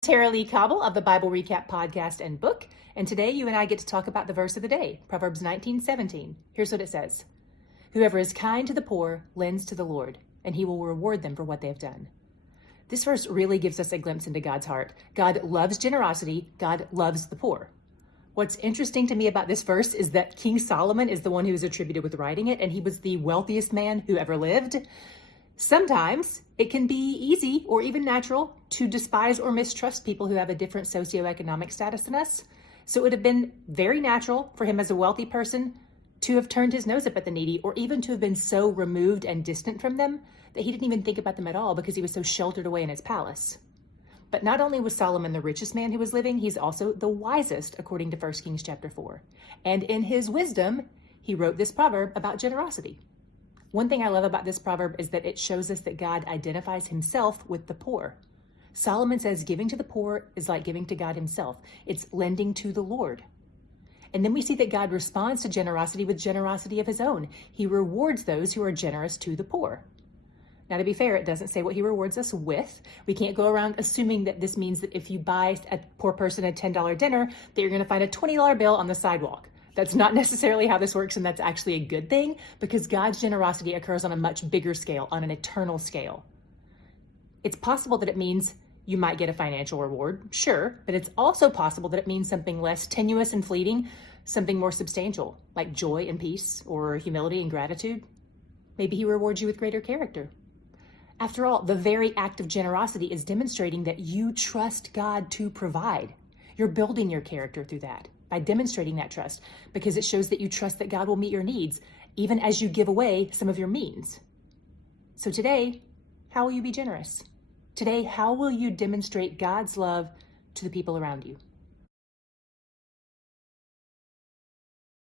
Tara Lee Cobble of the Bible Recap podcast and book, and today you and I get to talk about the verse of the day, Proverbs 19:17. Here's what it says. Whoever is kind to the poor lends to the Lord, and he will reward them for what they have done. This verse really gives us a glimpse into God's heart. God loves generosity. God loves the poor. What's interesting to me about this verse is that King Solomon is the one who is attributed with writing it, and he was the wealthiest man who ever lived. Sometimes it can be easy or even natural to despise or mistrust people who have a different socioeconomic status than us. So it would have been very natural for him as a wealthy person to have turned his nose up at the needy, or even to have been so removed and distant from them that he didn't even think about them at all because he was so sheltered away in his palace. But not only was Solomon the richest man who was living, he's also the wisest, according to 1 Kings chapter 4. And in his wisdom, he wrote this proverb about generosity. One thing I love about this proverb is that it shows us that God identifies himself with the poor. Solomon says giving to the poor is like giving to God himself. It's lending to the Lord. And then we see that God responds to generosity with generosity of his own. He rewards those who are generous to the poor. Now, to be fair, it doesn't say what he rewards us with. We can't go around assuming that this means that if you buy a poor person a $10 dinner, that you're going to find a $20 bill on the sidewalk. That's not necessarily how this works, and that's actually a good thing because God's generosity occurs on a much bigger scale, on an eternal scale. It's possible that it means you might get a financial reward, sure, but it's also possible that it means something less tenuous and fleeting, something more substantial, like joy and peace or humility and gratitude. Maybe he rewards you with greater character. After all, the very act of generosity is demonstrating that you trust God to provide. You're building your character through that, by demonstrating that trust, because it shows that you trust that God will meet your needs, even as you give away some of your means. So today, how will you be generous? Today, how will you demonstrate God's love to the people around you?